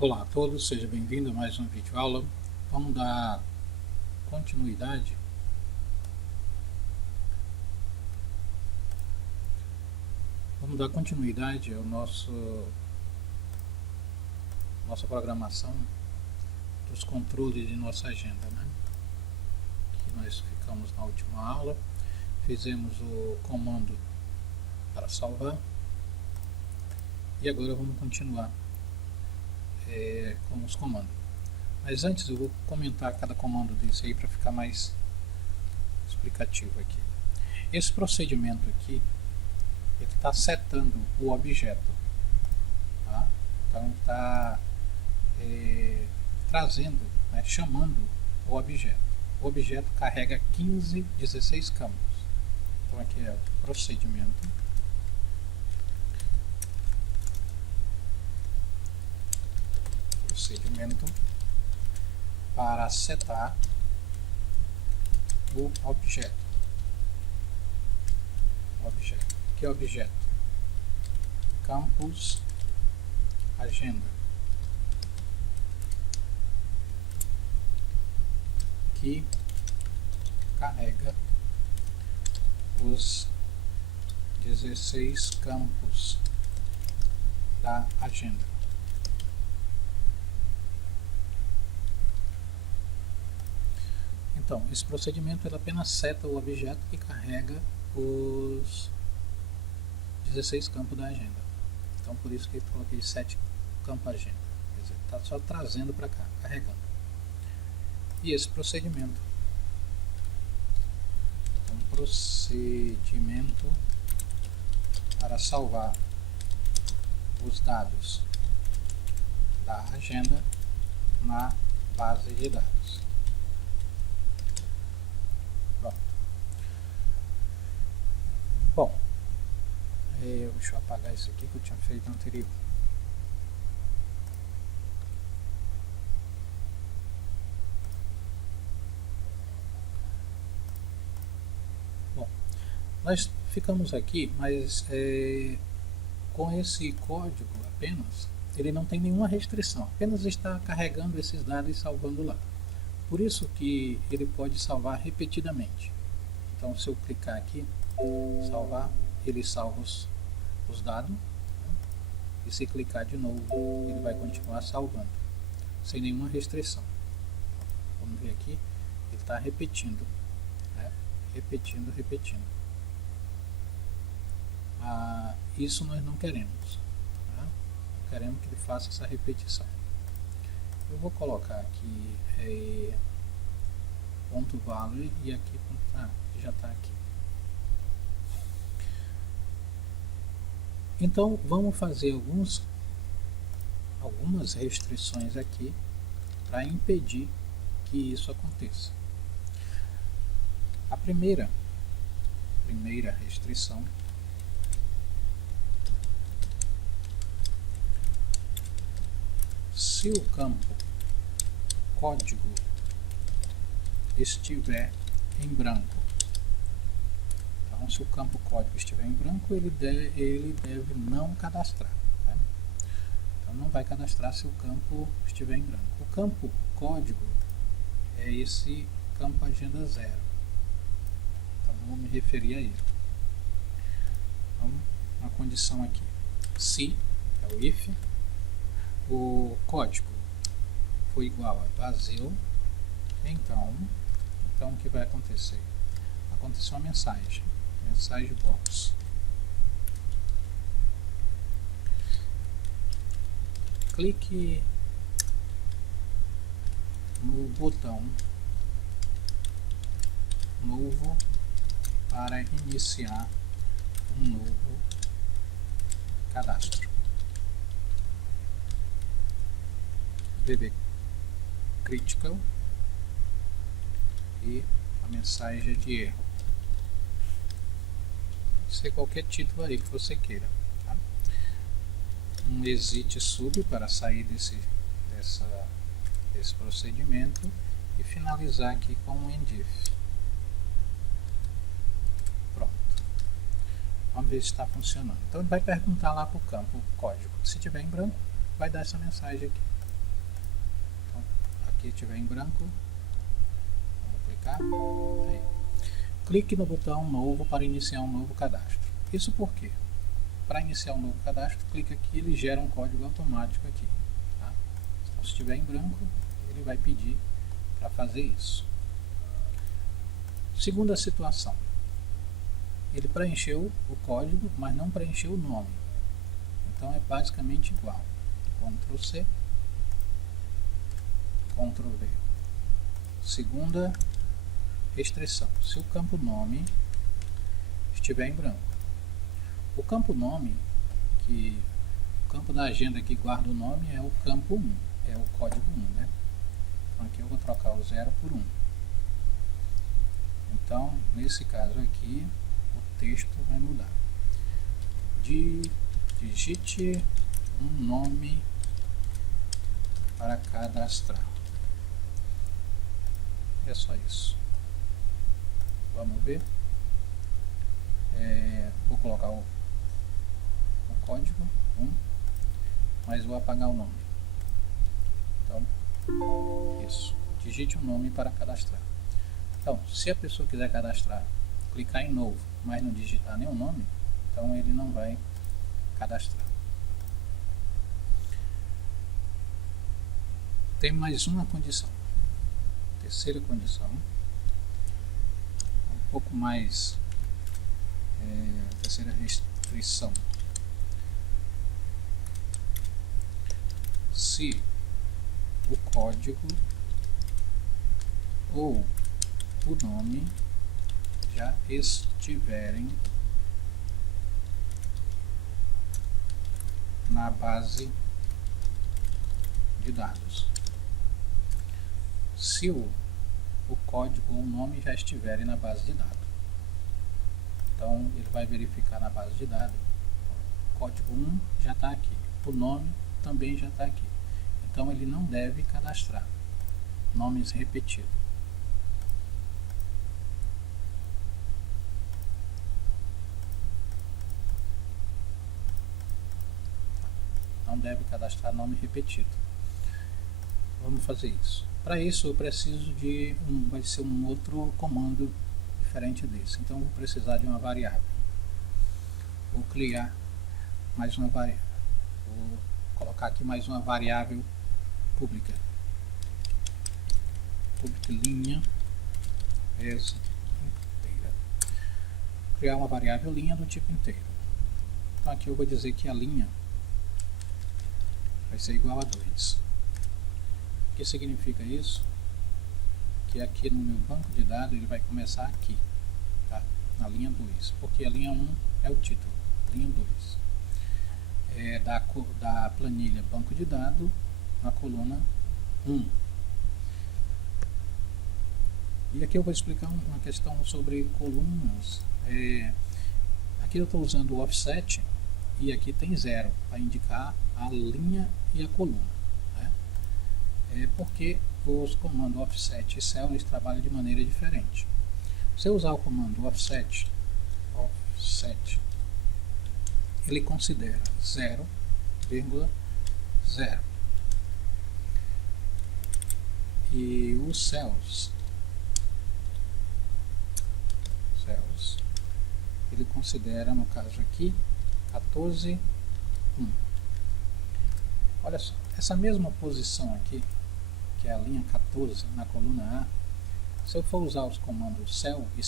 Olá a todos, seja bem-vindo a mais uma videoaula. Vamos dar continuidade ao nossa programação dos controles de nossa agenda, né? Que nós ficamos na última aula, fizemos o comando para salvar e agora vamos continuar com os comandos. Mas antes eu vou comentar cada comando desse aí para ficar mais explicativo aqui. Esse procedimento aqui, ele está setando o objeto, tá? Então está trazendo, né, chamando o objeto. O objeto carrega 16 campos. Então aqui é o procedimento. Procedimento para setar o objeto. Que é objeto? Campus agenda, que carrega os 16 campos da agenda. Então, esse procedimento ele apenas seta o objeto que carrega os 16 campos da agenda. Então, por isso que eu coloquei 7 campos agenda. Quer dizer, está só trazendo para cá, carregando. E esse procedimento, um procedimento para salvar os dados da agenda na base de dados. Pronto. Bom, deixa eu apagar isso aqui que eu tinha feito anterior. Bom, nós ficamos aqui, mas com esse código apenas, ele não tem nenhuma restrição, apenas está carregando esses dados e salvando lá. Por isso que ele pode salvar repetidamente. Então, se eu clicar aqui, salvar, ele salva os dados, né? E se clicar de novo, ele vai continuar salvando, sem nenhuma restrição. Vamos ver aqui, ele está repetindo, né? repetindo. Isso nós não queremos, tá? Não queremos que ele faça essa repetição. Eu vou colocar aqui ponto value e aqui já está aqui. Então vamos fazer algumas restrições aqui para impedir que isso aconteça. A primeira restrição se o campo código estiver em branco. Então, se o campo código estiver em branco, ele deve não cadastrar, né? Então, não vai cadastrar se o campo estiver em branco. O campo código é esse campo agenda 0. Então, vou me referir a ele. Então, uma condição aqui. Se é o if, o código for igual a vazio, então o que vai acontecer? Aconteceu uma mensagem box. Clique no botão novo para iniciar um novo cadastro. VB critical e a mensagem de erro. Ser qualquer título aí que você queira, tá? Um exit sub para sair desse procedimento e finalizar aqui com um endif. Pronto. Vamos ver se está funcionando. Então ele vai perguntar lá para o campo código. Se tiver em branco, vai dar essa mensagem aqui. aqui estiver em branco, vamos clicar, aí. Clique no botão novo para iniciar um novo cadastro. Isso por quê? Para iniciar um novo cadastro, clica aqui, ele gera um código automático aqui. Tá? Então, se estiver em branco, ele vai pedir para fazer isso. Segunda situação, ele preencheu o código, mas não preencheu o nome. Então é basicamente igual. Ctrl C, Ctrl V. Segunda restrição, se o campo nome estiver em branco. O campo nome, o campo da agenda que guarda o nome é o campo 1, é o código 1, né? Então aqui eu vou trocar o 0 por 1. Então, nesse caso aqui, o texto vai mudar. Digite um nome para cadastrar. É só isso. Vamos ver. Vou colocar o código 1, mas vou apagar o nome. Então, isso. Digite um nome para cadastrar. Então, se a pessoa quiser cadastrar, clicar em novo, mas não digitar nenhum nome, então ele não vai cadastrar. Tem mais uma condição. Terceira condição. Um pouco mais. Terceira restrição. Se o código ou o nome já estiverem na base de dados. Se o código ou o nome já estiverem na base de dados. Então ele vai verificar na base de dados. O código 1 já está aqui. O nome também já está aqui. Então ele não deve cadastrar nomes repetidos. Não deve cadastrar nome repetido. Vamos fazer isso. Para isso eu preciso de vai ser um outro comando diferente desse. Então eu vou precisar de uma variável. Vou criar mais uma variável. Vou colocar aqui mais uma variável pública. Public linha essa inteira. Criar uma variável linha do tipo inteiro. Então aqui eu vou dizer que a linha vai ser igual a 2. O que significa isso? Que aqui no meu banco de dados ele vai começar aqui, tá? Na linha 2, porque a linha 1 é o título, linha 2. Da planilha banco de dados na coluna 1. E aqui eu vou explicar uma questão sobre colunas. Aqui eu estou usando o offset e aqui tem 0 para indicar a linha e a coluna, né? Porque os comandos offset e cell eles trabalham de maneira diferente. Se eu usar o comando offset, ele considera 0,0 e os cells ele considera, no caso aqui, 14,1. Olha só, essa mesma posição aqui, que é a linha 14 na coluna A, se eu for usar os comandos cell e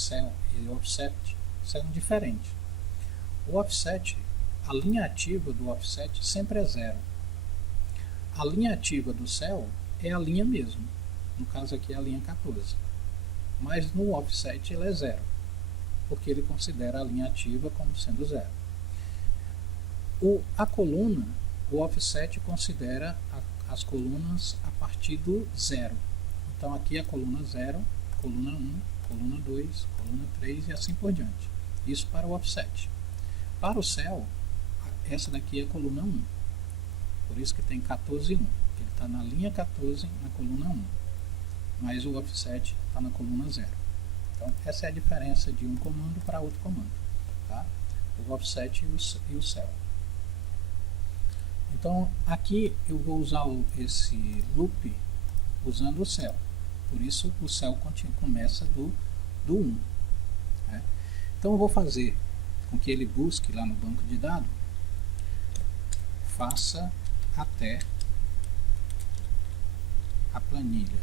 offset, são diferentes. O offset, a linha ativa do offset sempre é 0. A linha ativa do cell é a linha mesmo, no caso aqui é a linha 14. Mas no offset ele é 0, porque ele considera a linha ativa como sendo 0. A coluna, o offset considera as colunas a partir do 0. Então aqui a coluna 0, coluna 1, coluna 2, coluna 3 e assim por diante. Isso para o offset. Para o cell, essa daqui é a coluna 1. Por isso que tem 14,1. Ele está na linha 14 na coluna 1. Mas o offset está na coluna 0. Então essa é a diferença de um comando para outro comando. Tá? O offset e o cell. Então aqui eu vou usar esse loop usando o cell. Por isso o cell começa do 1. Né? Então eu vou fazer com que ele busque lá no banco de dados, faça até a planilha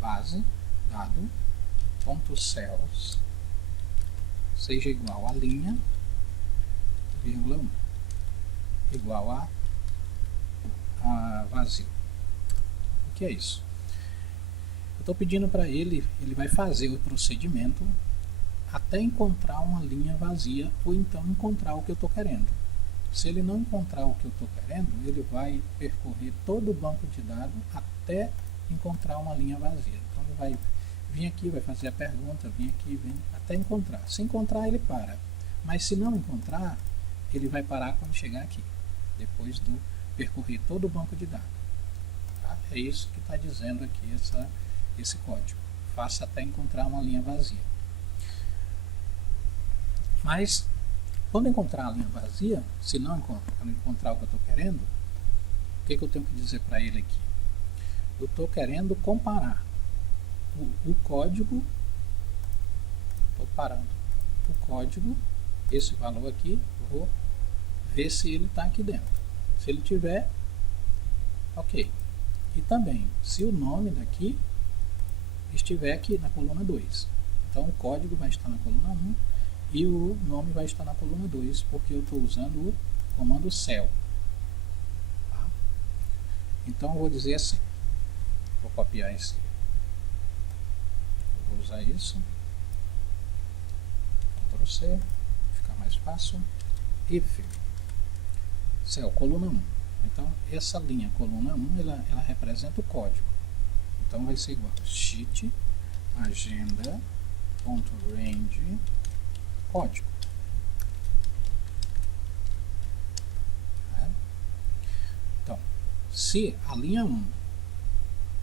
base dado ponto cells seja igual a linha, vírgula 1, igual a vazio. O que é isso? Eu estou pedindo para ele vai fazer o procedimento até encontrar uma linha vazia ou então encontrar o que eu estou querendo. Se ele não encontrar o que eu estou querendo, ele vai percorrer todo o banco de dados até encontrar uma linha vazia. Então ele vai vir aqui, vai fazer a pergunta, vir aqui, até encontrar. Se encontrar, ele para. Mas se não encontrar, ele vai parar quando chegar aqui, depois do percorrer todo o banco de dados. Tá? É isso que está dizendo aqui esse código. Faça até encontrar uma linha vazia. Mas, quando encontrar a linha vazia, se não encontrar o que eu estou querendo, o que eu tenho que dizer para ele aqui? Eu estou querendo comparar o código, estou parando o código, esse valor aqui, vou ver se ele está aqui dentro. Se ele tiver, ok. E também, se o nome daqui estiver aqui na coluna 2. Então o código vai estar na coluna 1 e o nome vai estar na coluna 2, porque eu estou usando o comando cell. Tá? Então eu vou dizer assim, vou copiar esse, vou usar isso, Ctrl C, ficar mais fácil, if cell coluna 1. Então essa linha coluna 1 ela representa o código. Então vai ser igual sheet agenda.range código. Então, se a linha 1,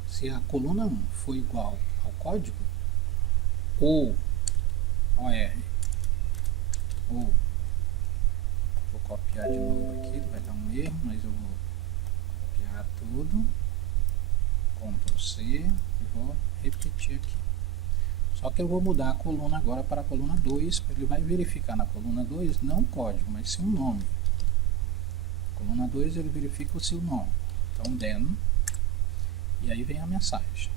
se a coluna 1 for igual ao código, ou OR, ou vou copiar de novo aqui, vai dar um erro, mas eu vou copiar tudo, Ctrl C e vou repetir aqui. Só que eu vou mudar a coluna agora para a coluna 2, ele vai verificar na coluna 2 não o código, mas sim o nome. Coluna 2 ele verifica o seu nome. Então then, e aí vem a mensagem.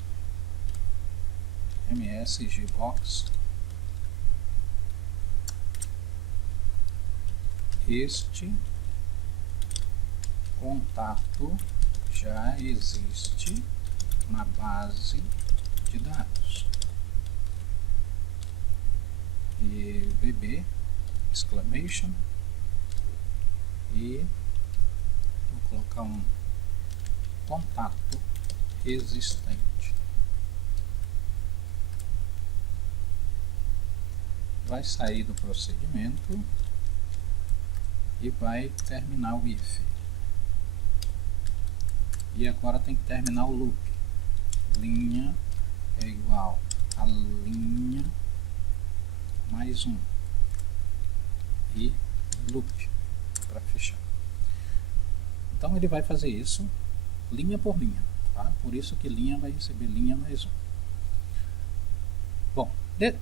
msgbox este contato já existe na base de dados. E bb exclamation e vou colocar um contato existente. Vai sair do procedimento e vai terminar o if. E agora tem que terminar o loop. Linha é igual a linha mais 1 e loop para fechar. Então ele vai fazer isso linha por linha, tá? Por isso que linha vai receber linha mais 1. Bom,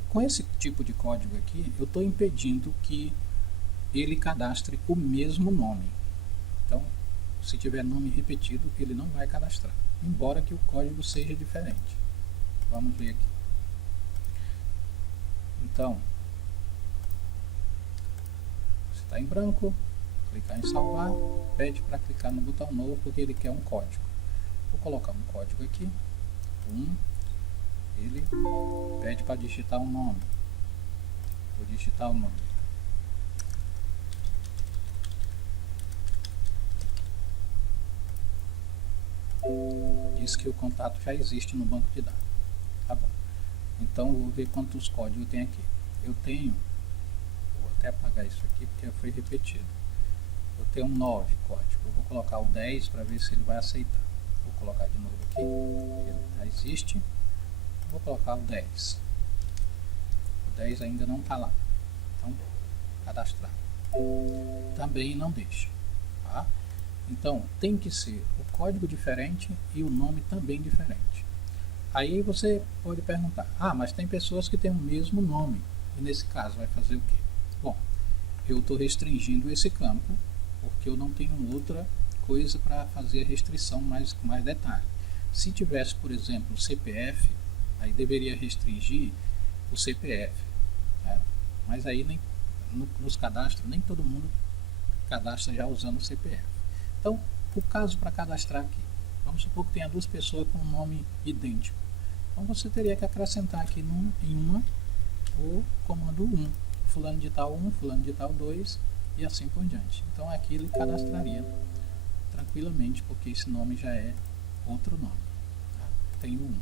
com esse tipo de código aqui, eu estou impedindo que ele cadastre o mesmo nome. Então, se tiver nome repetido, ele não vai cadastrar, embora que o código seja diferente. Vamos ver aqui. Então, se está em branco, clicar em salvar, pede para clicar no botão novo porque ele quer um código. Vou colocar um código aqui, ele pede para digitar um nome. Vou digitar o nome. Diz que o contato já existe no banco de dados. Tá bom. Então eu vou ver quantos códigos eu tenho aqui. Eu tenho, vou até apagar isso aqui porque foi repetido. Eu tenho 9 códigos. Eu vou colocar o 10 para ver se ele vai aceitar. Vou colocar de novo aqui. Ele já existe. Vou colocar o 10. O 10 ainda não está lá. Então, cadastrar. Também não deixa. Tá? Então tem que ser o código diferente e o nome também diferente. Aí você pode perguntar, mas tem pessoas que têm o mesmo nome, e nesse caso vai fazer o quê? Bom, eu estou restringindo esse campo porque eu não tenho outra coisa para fazer a restrição com mais detalhe. Se tivesse, por exemplo, o CPF, aí deveria restringir o CPF, né? Mas aí nos cadastros nem todo mundo cadastra já usando o CPF. Então, o caso para cadastrar aqui, vamos supor que tenha duas pessoas com um nome idêntico. Então você teria que acrescentar aqui em uma o comando 1, fulano de tal 1, fulano de tal 2 e assim por diante. Então aqui ele cadastraria tranquilamente, porque esse nome já é outro nome, tá? Tem o 1.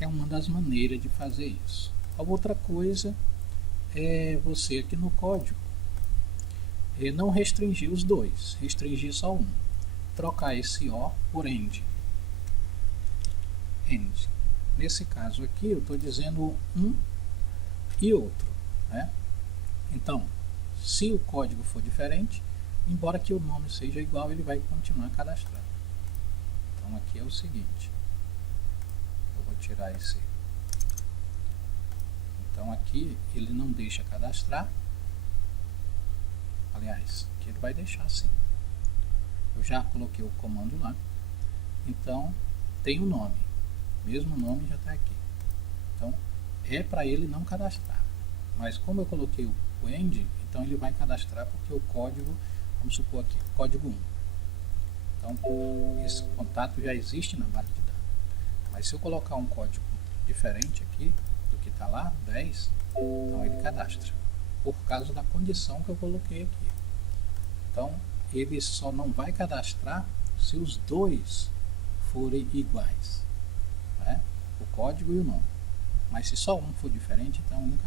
É uma das maneiras de fazer isso. A outra coisa é você aqui no código não restringir os dois, restringir só um. Trocar esse O por END. END. Nesse caso aqui eu estou dizendo um e outro, né? Então, se o código for diferente, embora que o nome seja igual, ele vai continuar cadastrado. Então aqui é o seguinte, eu vou tirar esse. Então aqui ele não deixa cadastrar. Aliás, aqui ele vai deixar sim. Eu já coloquei o comando lá. Então tem o nome, mesmo nome já está aqui. Então é para ele não cadastrar. Mas como eu coloquei o END, então ele vai cadastrar porque o código, vamos supor aqui, código 1. Então esse contato já existe na base de dados. Mas se eu colocar um código diferente aqui do que está lá, 10, então ele cadastra, por causa da condição que eu coloquei aqui. Então ele só não vai cadastrar se os dois forem iguais, né? O código e o nome. Mas se só um for diferente, então nunca.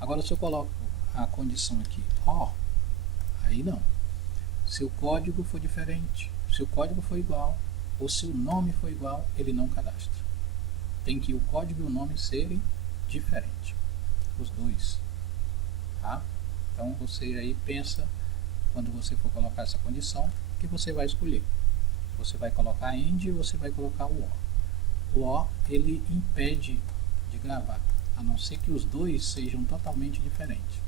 Agora se eu coloco a condição aqui OR, aí não. Se o código for diferente, se o código for igual, ou se o nome for igual, ele não cadastra. Tem que o código e o nome serem diferentes, os dois, tá? Então você aí pensa, quando você for colocar essa condição, que você vai escolher. Você vai colocar END ou você vai colocar o OR. O OR ele impede de gravar, a não ser que os dois sejam totalmente diferentes.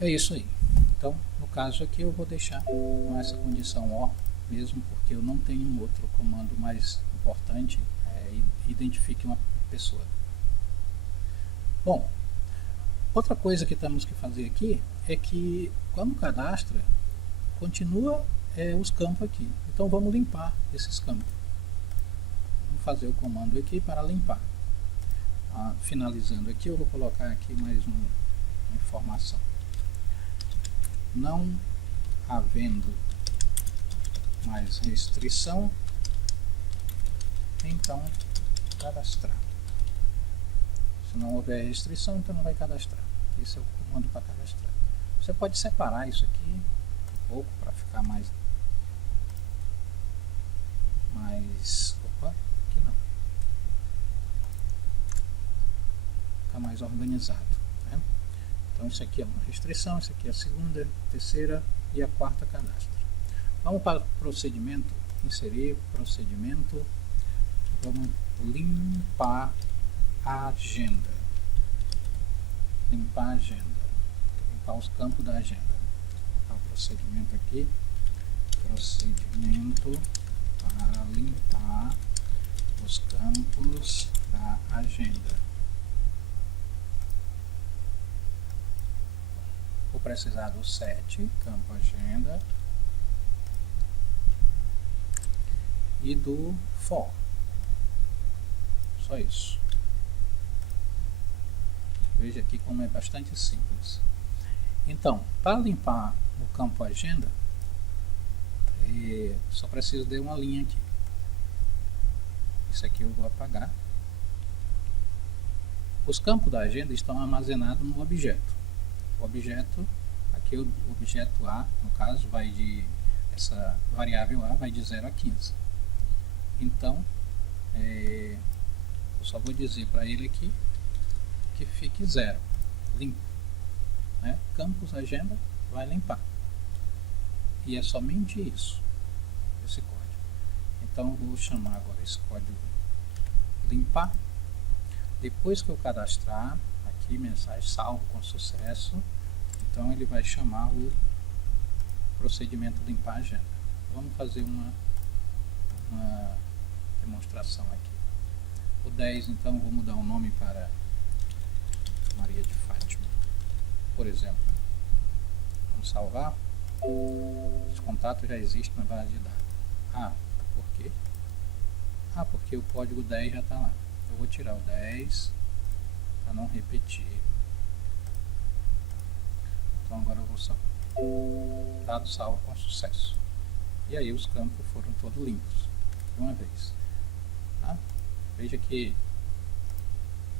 É isso aí. Então, no caso aqui eu vou deixar com essa condição OR, mesmo porque eu não tenho um outro comando mais importante, identifique uma pessoa. Bom, outra coisa que temos que fazer aqui é que quando cadastra, continua os campos aqui. Então vamos limpar esses campos. Vamos fazer o comando aqui para limpar. Finalizando aqui, eu vou colocar aqui mais uma informação. Não havendo mais restrição, então cadastrar. Se não houver restrição, então não vai cadastrar. Esse é o comando para cadastrar. Você pode separar isso aqui um pouco para ficar mais opa, aqui não. Ficar mais organizado, né? Então isso aqui é uma restrição, isso aqui é a segunda, terceira e a quarta cadastro. Vamos para o procedimento, inserir procedimento, vamos limpar a agenda. Limpar a agenda. Limpar os campos da agenda. Vou colocar o procedimento aqui. Procedimento para limpar os campos da agenda. Vou precisar do set, campo agenda, e do for. Só isso. Veja aqui como é bastante simples. Então, para limpar o campo agenda, só preciso de uma linha aqui. Isso aqui eu vou apagar. Os campos da agenda estão armazenados no objeto. O objeto, aqui o objeto A, no caso, vai de, essa variável A vai de 0 a 15. Então, eu só vou dizer para ele aqui que fique 0, limpo, né? Campos agenda vai limpar. E é somente isso, esse código. Então eu vou chamar agora esse código limpar. Depois que eu cadastrar, aqui mensagem salvo com sucesso, então ele vai chamar o procedimento limpar a agenda. Vamos fazer uma demonstração aqui. O 10, então vou mudar o nome para Maria de Fátima, por exemplo. Vamos salvar. Os contatos já existem na base de dados. Ah, por quê? Ah, porque o código 10 já está lá. Eu vou tirar o 10 para não repetir. Então agora eu vou salvar. Dado salvo com sucesso. E aí os campos foram todos limpos de uma vez. Tá? Veja que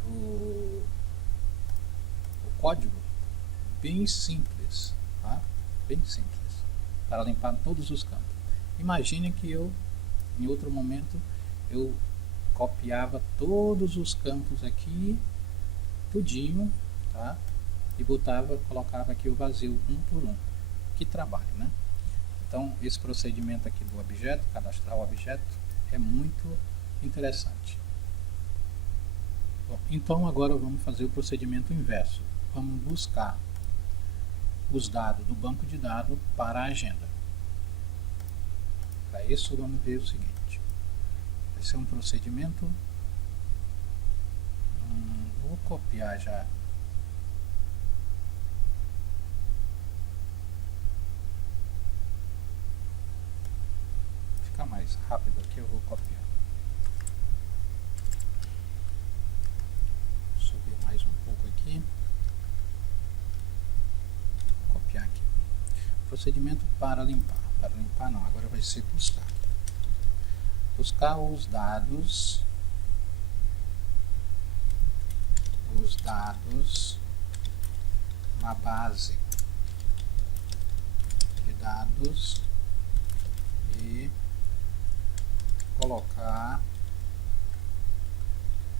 o código bem simples, tá? Bem simples, para limpar todos os campos. Imagine que eu, em outro momento, eu copiava todos os campos aqui, tudinho, tá? E colocava aqui o vazio um por um. Que trabalho, né? Então, esse procedimento aqui do objeto, cadastrar o objeto, é muito interessante. Bom, então agora vamos fazer o procedimento inverso. Vamos buscar os dados do banco de dados para a agenda. Para isso vamos ver o seguinte. Vai ser um procedimento. Vou copiar já. Fica mais rápido aqui, eu vou copiar. Subir mais um pouco aqui. Copiar aqui. Procedimento para limpar. Para limpar não, agora vai ser buscar. Buscar os dados na base de dados e colocar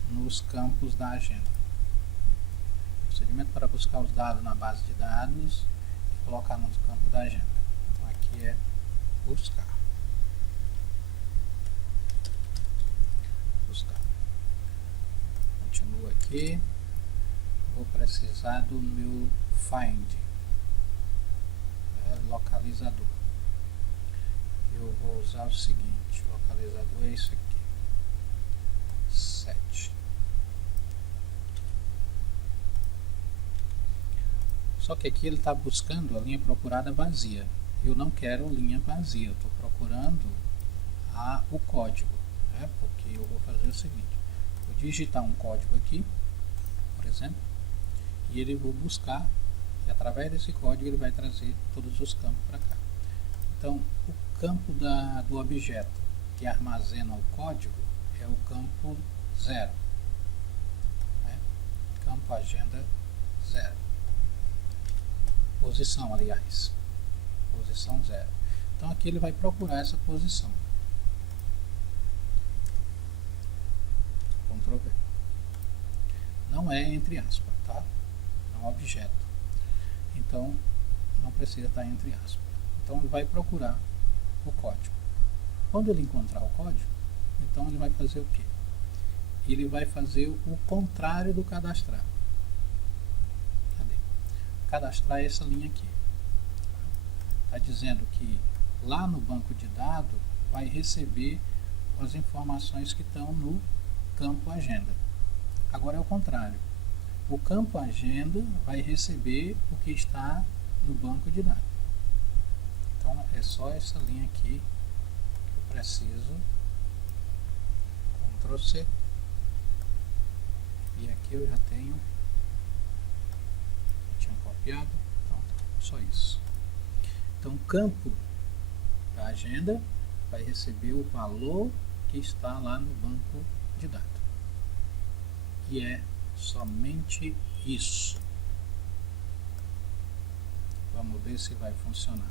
nos campos da agenda. Procedimento para buscar os dados na base de dados e colocar nos campos da agenda. Então aqui é buscar. Continua aqui. Vou precisar do meu find, localizador. Eu vou usar o seguinte, localizador é isso aqui, 7. Só que aqui ele está buscando a linha procurada vazia. Eu não quero linha vazia, eu estou procurando o código, né? Porque eu vou fazer o seguinte, vou digitar um código aqui, por exemplo, e ele vou buscar, e através desse código ele vai trazer todos os campos para cá. Então, o campo do objeto que armazena o código é o campo 0, né? Campo agenda 0. Posição, aliás. Posição 0. Então aqui ele vai procurar essa posição. Ctrl V. Não é entre aspas, tá? É um objeto. Então não precisa estar entre aspas. Então ele vai procurar o código. Quando ele encontrar o código, então ele vai fazer o quê? Ele vai fazer o contrário do cadastrar. Cadê? Cadastrar é essa linha aqui. Está dizendo que lá no banco de dados vai receber as informações que estão no campo agenda. Agora é o contrário. O campo agenda vai receber o que está no banco de dados. Então é só essa linha aqui que eu preciso. Ctrl C. E aqui eu já tenho. Eu tinha copiado. Então só isso. Então o campo da agenda vai receber o valor que está lá no banco de dados. E é somente isso. Vamos ver se vai funcionar.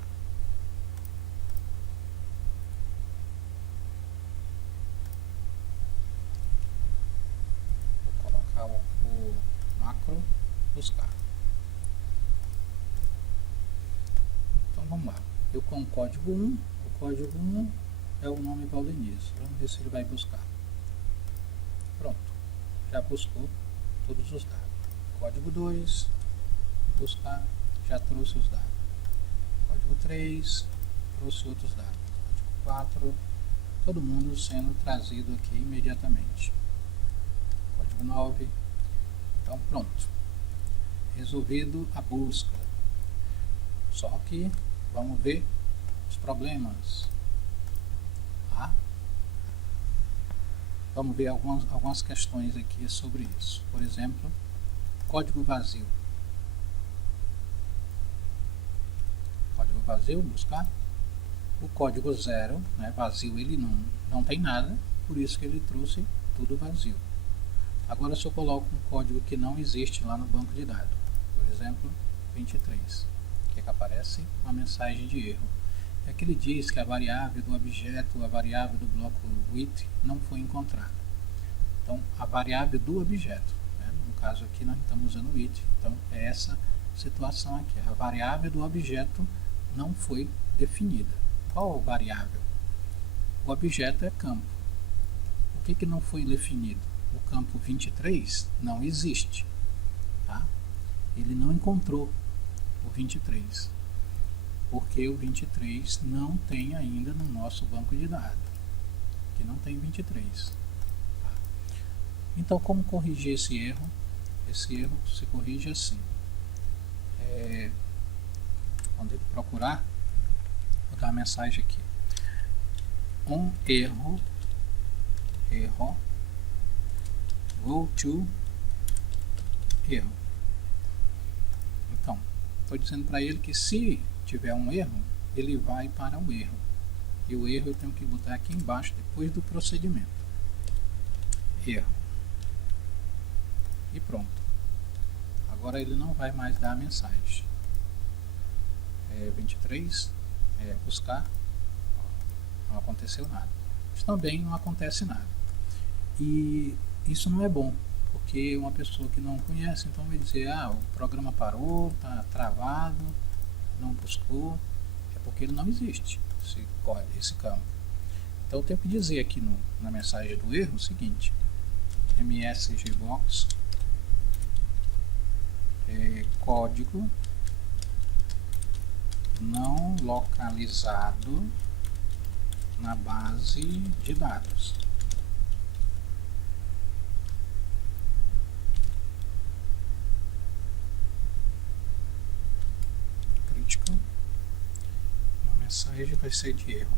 Vou colocar o macro buscar. Então vamos lá. eu com o código 1, o código 1 é o nome Valdenise. Vamos ver se ele vai buscar. Pronto, já buscou todos os dados. Código 2, buscar, já trouxe os dados. Código 3, trouxe outros dados. Código 4, todo mundo sendo trazido aqui imediatamente. Código 9, então pronto. Resolvido a busca. Só que vamos ver os problemas. Tá? Vamos ver algumas questões aqui sobre isso. Por exemplo, código vazio. Código vazio, buscar. O código 0, né, vazio, ele não tem nada, por isso que ele trouxe tudo vazio. Agora, se eu coloco um código que não existe lá no banco de dados, por exemplo, 23, que aparece uma mensagem de erro. É que ele diz que a variável do objeto, a variável do bloco with não foi encontrada. Então, a variável do objeto, né? No caso aqui nós estamos usando with, então é essa situação aqui. A variável do objeto não foi definida. Qual variável? O objeto é campo. O que não foi definido? O campo 23 não existe. Tá? Ele não encontrou o 23. Porque o 23 não tem ainda no nosso banco de dados. Que não tem 23. Tá? Então, como corrigir esse erro? Esse erro se corrige assim. Quando ele procurar, vou dar a mensagem aqui. Um erro, go to erro. Então, estou dizendo para ele que se tiver um erro, ele vai para o erro. E o erro eu tenho que botar aqui embaixo, depois do procedimento. Erro. E pronto. Agora ele não vai mais dar a mensagem. 23, buscar, não aconteceu nada. Mas também não acontece nada. E isso não é bom, porque uma pessoa que não conhece, então vai dizer, o programa parou, está travado, não buscou, é porque ele não existe, esse campo. Então eu tenho que dizer aqui na mensagem do erro o seguinte, msgbox código não localizado na base de dados. Crítico. A mensagem vai ser de erro.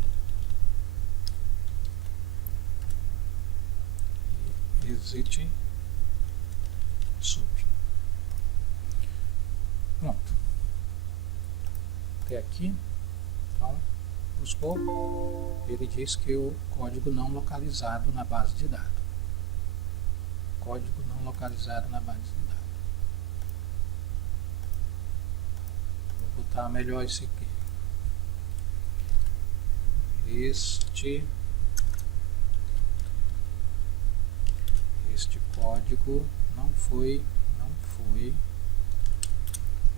E exit sub. Pronto. Até aqui. Então, buscou. Ele diz que o código não localizado na base de dados. Código não localizado na base de dados. Vou botar melhor esse aqui. Este código não foi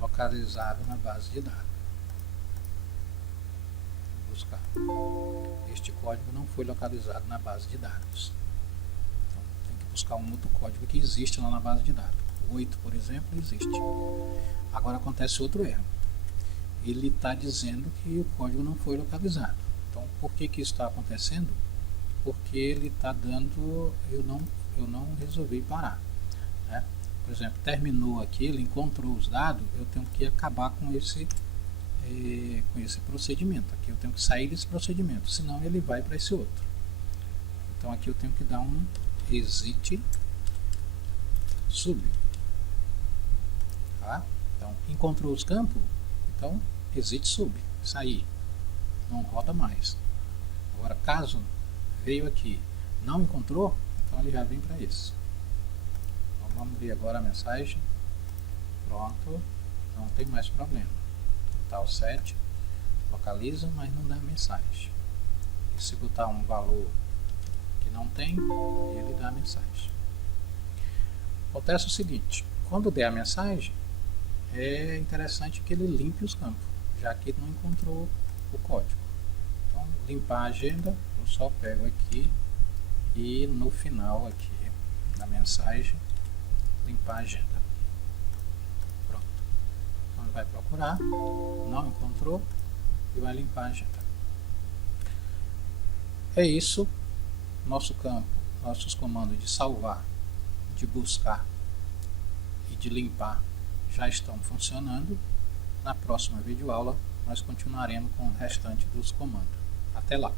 localizado na base de dados. Vou buscar. Este código não foi localizado na base de dados. Então, tem que buscar um outro código que existe lá na base de dados. O 8, por exemplo, existe. Agora acontece outro erro. Ele está dizendo que o código não foi localizado. Então, por que isso está acontecendo? Porque ele está dando, eu não resolvi parar. Né? Por exemplo, terminou aqui, ele encontrou os dados, eu tenho que acabar com esse procedimento. Aqui eu tenho que sair desse procedimento, senão ele vai para esse outro. Então aqui eu tenho que dar um exit sub. Tá? Então, encontrou os campos, então exit sub, sair. Não roda mais. Agora, caso veio aqui, não encontrou, então ele já vem para esse. Então vamos ver agora a mensagem. Pronto, não tem mais problema. Tá o set, localiza, mas não dá mensagem. E se botar um valor que não tem, ele dá a mensagem. Acontece o seguinte, quando der a mensagem, é interessante que ele limpe os campos, já que ele não encontrou o código. Então, limpar a agenda, eu só pego aqui e no final aqui da mensagem, limpar a agenda. Pronto. Então ele vai procurar, não encontrou e vai limpar a agenda. É isso. Nosso campo, nossos comandos de salvar, de buscar e de limpar já estão funcionando. Na próxima videoaula nós continuaremos com o restante dos comandos. Até lá!